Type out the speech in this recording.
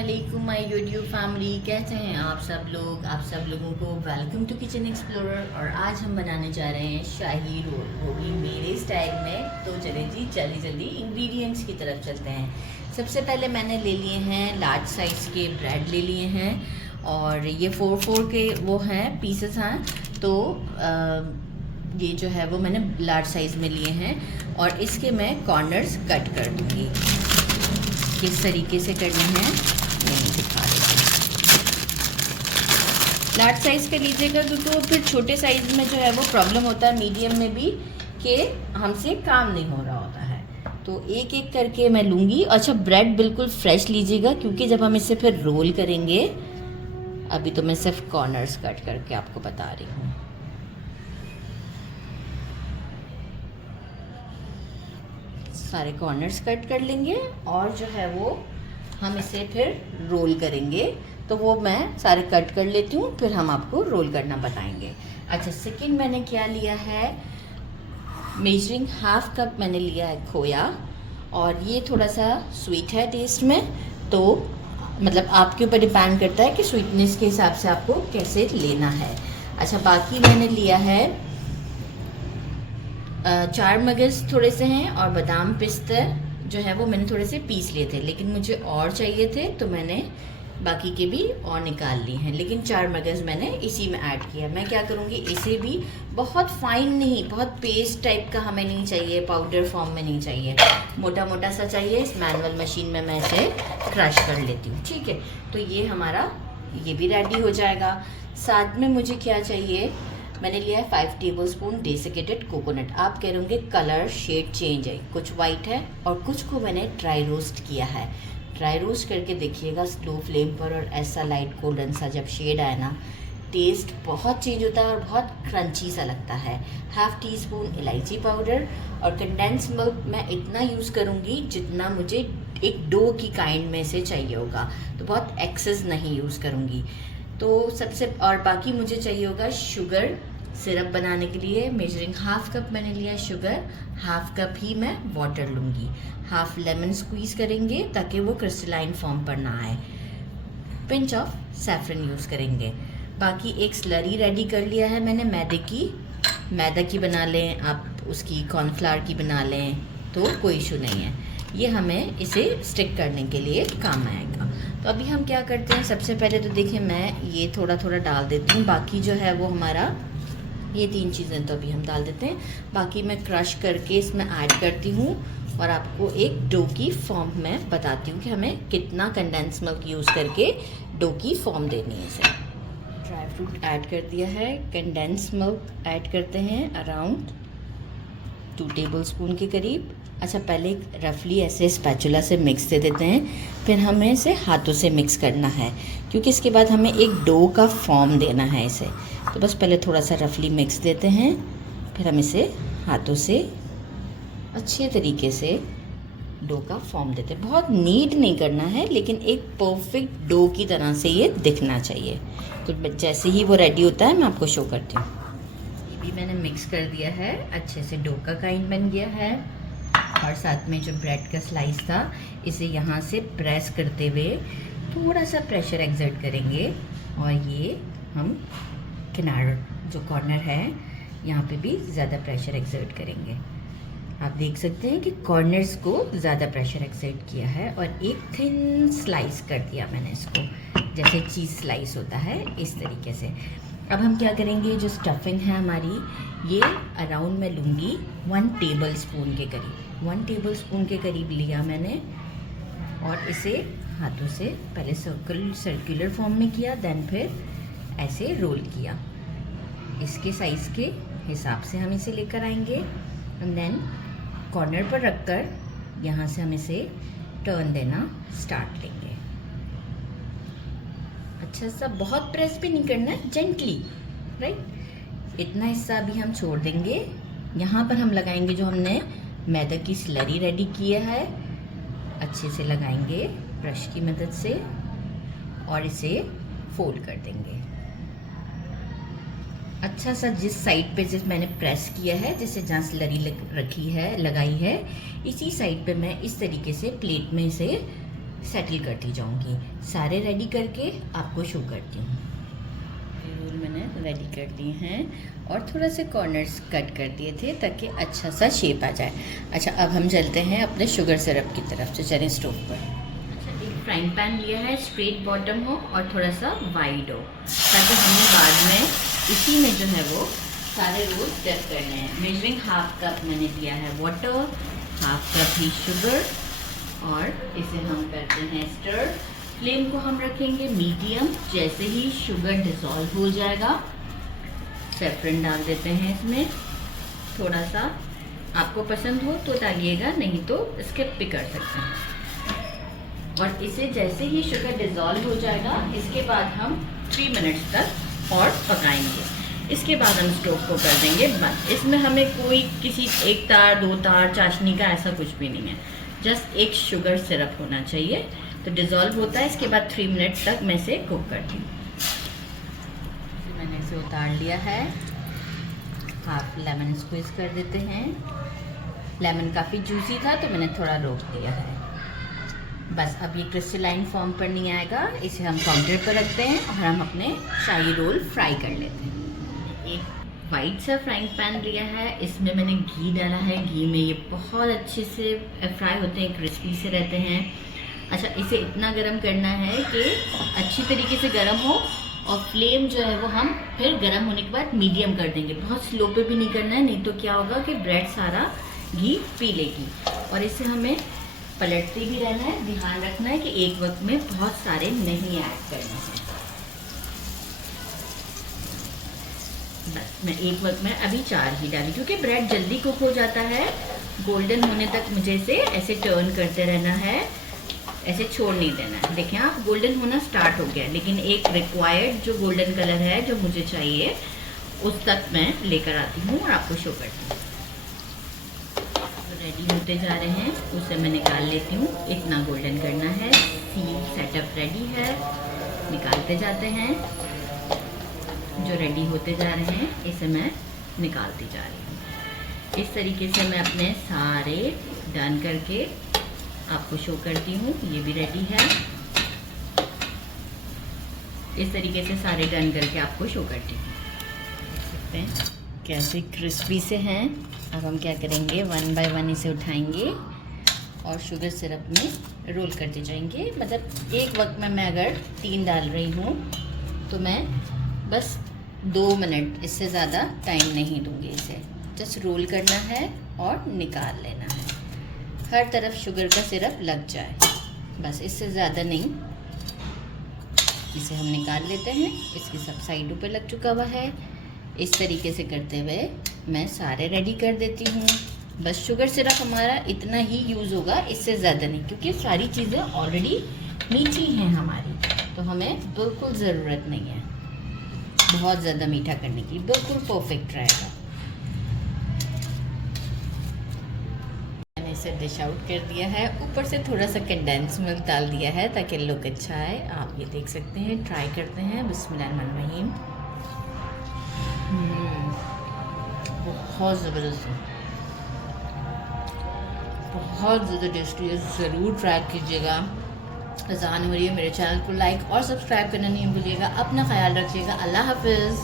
अस्सलामुअलैकुम my YouTube family, कैसे हैं आप सब लोग। आप सब लोगों को वेलकम टू किचन एक्सप्लोरर। और आज हम बनाने जा रहे हैं शाही रोल, वो भी मेरे स्टाइल में। तो चले जी जल्दी जल्दी इंग्रेडिएंट्स की तरफ चलते हैं। सबसे पहले मैंने ले लिए हैं लार्ज साइज़ के ब्रेड ले लिए हैं, और ये 4 के वो हैं पीसेस हैं। तो ये जो है वो मैंने लार्ज साइज़ में लिए हैं, और इसके मैं कॉर्नर्स कट कर दूँगी। किस तरीके से करने हैं नहीं दिखा रही। लार्ज साइज़ का लीजिएगा क्योंकि फिर छोटे साइज़ में जो है वो प्रॉब्लम होता है, मीडियम में भी, कि हमसे काम नहीं हो रहा होता है। तो एक एक करके मैं लूँगी। अच्छा, ब्रेड बिल्कुल फ्रेश लीजिएगा क्योंकि जब हम इसे फिर रोल करेंगे, अभी तो मैं सिर्फ कॉर्नर्स कट करके आपको बता रही हूँ। सारे कॉर्नर्स कट कर लेंगे और जो है वो हम इसे फिर रोल करेंगे। तो वो मैं सारे कट कर लेती हूँ, फिर हम आपको रोल करना बताएंगे। अच्छा, सेकंड मैंने क्या लिया है, मेजरिंग हाफ कप मैंने लिया है खोया, और ये थोड़ा सा स्वीट है टेस्ट में, तो मतलब आपके ऊपर डिपेंड करता है कि स्वीटनेस के हिसाब से आपको कैसे लेना है। अच्छा, बाकी मैंने लिया है 4 मगज़ थोड़े से हैं, और बादाम पिस्ता जो है वो मैंने थोड़े से पीस लिए थे, लेकिन मुझे और चाहिए थे तो मैंने बाकी के भी और निकाल लिए हैं। लेकिन 4 मगज़ मैंने इसी में ऐड किया। मैं क्या करूँगी, इसे भी बहुत फाइन नहीं, बहुत पेस्ट टाइप का हमें नहीं चाहिए, पाउडर फॉर्म में नहीं चाहिए, मोटा मोटा सा चाहिए। इस मैनुअल मशीन में मैं इसे क्रश कर लेती हूँ, ठीक है। तो ये हमारा ये भी रेडी हो जाएगा। साथ में मुझे क्या चाहिए, मैंने लिया है 5 टेबलस्पून डेसिकेटेड कोकोनट। आप कह रहे होंगे कलर शेड चेंज है, कुछ वाइट है और कुछ को मैंने ड्राई रोस्ट किया है। ड्राई रोस्ट करके देखिएगा स्लो फ्लेम पर, और ऐसा लाइट गोल्डन सा जब शेड आए ना, टेस्ट बहुत चेंज होता है और बहुत क्रंची सा लगता है। हाफ टी स्पून इलायची पाउडर, और कंडेंस मिल्क मैं इतना यूज़ करूँगी जितना मुझे एक डो की काइंड में से चाहिए होगा, तो बहुत एक्सेस नहीं यूज़ करूँगी। तो सबसे, और बाकी मुझे चाहिए होगा शुगर सिरप बनाने के लिए। मेजरिंग हाफ कप मैंने लिया शुगर, हाफ कप ही मैं वाटर लूँगी। हाफ लेमन स्क्वीज़ करेंगे ताकि वो क्रिस्टलाइन फॉर्म पर ना आए। पिंच ऑफ सैफरन यूज़ करेंगे। बाकी एक स्लरी रेडी कर लिया है मैंने मैदा की बना लें आप, उसकी कॉर्नफ्लावर की बना लें, तो कोई इशू नहीं है। ये हमें इसे स्टिक करने के लिए काम आएगा। तो अभी हम क्या करते हैं, सबसे पहले तो देखिए मैं ये थोड़ा थोड़ा डाल देती हूँ। बाकी जो है वो हमारा ये 3 चीज़ें तो अभी हम डाल देते हैं, बाकी मैं क्रश करके इसमें ऐड करती हूँ, और आपको एक डो की फॉर्म में बताती हूँ कि हमें कितना कंडेंस मिल्क यूज़ करके डो की फॉर्म देनी है इसे। ड्राई फ्रूट ऐड कर दिया है, कंडेंस मिल्क ऐड करते हैं अराउंड 2 टेबलस्पून के करीब। अच्छा, पहले रफली ऐसे स्पैचुला से मिक्स दे देते हैं, फिर हमें इसे हाथों से मिक्स करना है क्योंकि इसके बाद हमें एक डो का फॉर्म देना है इसे। तो बस पहले थोड़ा सा रफली मिक्स देते हैं, फिर हम इसे हाथों से अच्छे तरीके से डो का फॉर्म देते हैं। बहुत नीट नहीं करना है, लेकिन एक परफेक्ट डो की तरह से ये दिखना चाहिए। तो जैसे ही वो रेडी होता है मैं आपको शो करती हूँ। ये भी मैंने मिक्स कर दिया है, अच्छे से डो का काइंड बन गया है। और साथ में जो ब्रेड का स्लाइस था, इसे यहाँ से प्रेस करते हुए थोड़ा सा प्रेशर एक्सर्ट करेंगे, और ये हम किनारे जो कॉर्नर है यहाँ पे भी ज़्यादा प्रेशर एक्सर्ट करेंगे। आप देख सकते हैं कि कॉर्नर्स को ज़्यादा प्रेशर एक्सर्ट किया है, और एक थिन स्लाइस कर दिया मैंने इसको, जैसे चीज़ स्लाइस होता है इस तरीके से। अब हम क्या करेंगे, जो स्टफिंग है हमारी, ये अराउंड मैं लूँगी 1 टेबलस्पून के करीब। 1 टेबलस्पून के करीब लिया मैंने, और इसे हाथों से पहले सर्कुलर फॉर्म में किया, देन फिर ऐसे रोल किया। इसके साइज़ के हिसाब से हम इसे लेकर आएंगे, एंड देन कॉर्नर पर रखकर यहाँ से हम इसे टर्न देना स्टार्ट लेंगे। अच्छा सा, बहुत प्रेस भी नहीं करना है, जेंटली, राइट। इतना हिस्सा अभी हम छोड़ देंगे। यहाँ पर हम लगाएंगे जो हमने मैदा की स्लरी रेडी किया है, अच्छे से लगाएंगे ब्रश की मदद से, और इसे फोल्ड कर देंगे। अच्छा सा जिस साइड पे जिस मैंने प्रेस किया है, जैसे जहाँ स्लरी रखी है, लगाई है, इसी साइड पे मैं इस तरीके से प्लेट में इसे सेटल करती जाऊंगी। सारे रेडी करके आपको शो करती हूँ। रोल मैंने रेडी कर लिए हैं और थोड़ा से कॉर्नर्स कट कर दिए थे ताकि अच्छा सा शेप आ जाए। अच्छा, अब हम चलते हैं अपने शुगर सिरप की तरफ। से चलें स्टोव पर। अच्छा, एक फ्राइंग पैन लिया है, स्ट्रेट बॉटम हो और थोड़ा सा वाइड हो, ताकि हमें बाद में इसी में जो है वो सारे रोल डब करने हैं। मेजरिंग हाफ कप मैंने लिया है वाटर, हाफ कप ही शुगर और इसे हम करते हैं स्टर। फ्लेम को हम रखेंगे मीडियम। जैसे ही शुगर डिज़ोल्व हो जाएगा, सेफ्रन डाल देते हैं इसमें थोड़ा सा। आपको पसंद हो तो डालिएगा, नहीं तो स्किप भी कर सकते हैं। और इसे जैसे ही शुगर डिज़ोल्व हो जाएगा, इसके बाद हम 3 मिनट्स तक और पकाएंगे। इसके बाद हम स्टोव को कर देंगे बंद। इसमें हमें कोई किसी एक तार, 2 तार, चाशनी का ऐसा कुछ भी नहीं है, जस्ट एक शुगर सिरप होना चाहिए। तो डिज़ोल्व होता है, इसके बाद 3 मिनट तक मैं इसे कुक करती हूँ। मैंने इसे उतार लिया है। हाफ लेमन स्क्वीज़ कर देते हैं। लेमन काफ़ी जूसी था तो मैंने थोड़ा रोक दिया है। बस अब ये क्रिस्टलाइन फॉर्म पर नहीं आएगा। इसे हम काउंटर पर रखते हैं और हम अपने शाही रोल फ्राई कर लेते हैं। एक वाइट सा फ्राइंग पैन लिया है, इसमें मैंने घी डाला है। घी में ये बहुत अच्छे से फ्राई होते हैं, क्रिस्पी से रहते हैं। अच्छा, इसे इतना गरम करना है कि अच्छी तरीके से गरम हो और फ्लेम जो है वो हम फिर गरम होने के बाद मीडियम कर देंगे। बहुत स्लो पे भी नहीं करना है, नहीं तो क्या होगा कि ब्रेड सारा घी पी लेगी। और इसे हमें पलटते भी रहना है। ध्यान रखना है कि एक वक्त में बहुत सारे नहीं ऐड करना है। बस मैं एक वक्त में अभी 4 ही डाली, क्योंकि ब्रेड जल्दी कुक हो जाता है। गोल्डन होने तक मुझे इसे ऐसे टर्न करते रहना है, ऐसे छोड़ नहीं देना है। देखें आप, गोल्डन होना स्टार्ट हो गया, लेकिन एक रिक्वायर्ड जो गोल्डन कलर है जो मुझे चाहिए उस तक मैं लेकर आती हूँ और आपको शो करती हूँ। रेडी होते जा रहे हैं, उसे मैं निकाल लेती हूँ। इतना गोल्डन करना है। सील सेटअप रेडी है, निकालते जाते हैं। जो रेडी होते जा रहे हैं इसे मैं निकालती जा रही हूँ। इस तरीके से मैं अपने सारे डन करके आपको शो करती हूँ। ये भी रेडी है। इस तरीके से सारे डन करके आपको शो करती हूँ। देख सकते हैं कैसे क्रिस्पी से हैं। अब हम क्या करेंगे, 1 बाय 1 इसे उठाएंगे और शुगर सिरप में रोल करते जाएंगे। मतलब एक वक्त में मैं अगर 3 डाल रही हूँ तो मैं बस 2 मिनट, इससे ज़्यादा टाइम नहीं दूँगी। इसे जस्ट रोल करना है और निकाल लेना है। हर तरफ शुगर का सिरप लग जाए, बस इससे ज़्यादा नहीं। इसे हम निकाल लेते हैं। इसकी सब साइडों पे लग चुका हुआ है। इस तरीके से करते हुए मैं सारे रेडी कर देती हूँ। बस शुगर सिरप हमारा इतना ही यूज़ होगा, इससे ज़्यादा नहीं, क्योंकि सारी चीज़ें ऑलरेडी मीठी हैं हमारी, तो हमें बिल्कुल ज़रूरत नहीं है बहुत ज़्यादा मीठा करने की। बिल्कुल परफेक्ट रहेगा। मैंने इसे डिश आउट कर दिया है। ऊपर से थोड़ा सा कंडेंस मिल्क डाल दिया है ताकि लुक अच्छा आए। आप ये देख सकते हैं। ट्राई करते हैं। बिस्मिल्लाहिर्रहमानिर्रहीम। बहुत ज़बरदस्त है, बहुत ज़्यादा टेस्टी है। ज़रूर ट्राई कीजिएगा। अज़ान हो रही है। मेरे चैनल को लाइक और सब्सक्राइब करना नहीं भूलिएगा। अपना ख्याल रखिएगा। अल्लाह हाफिज़।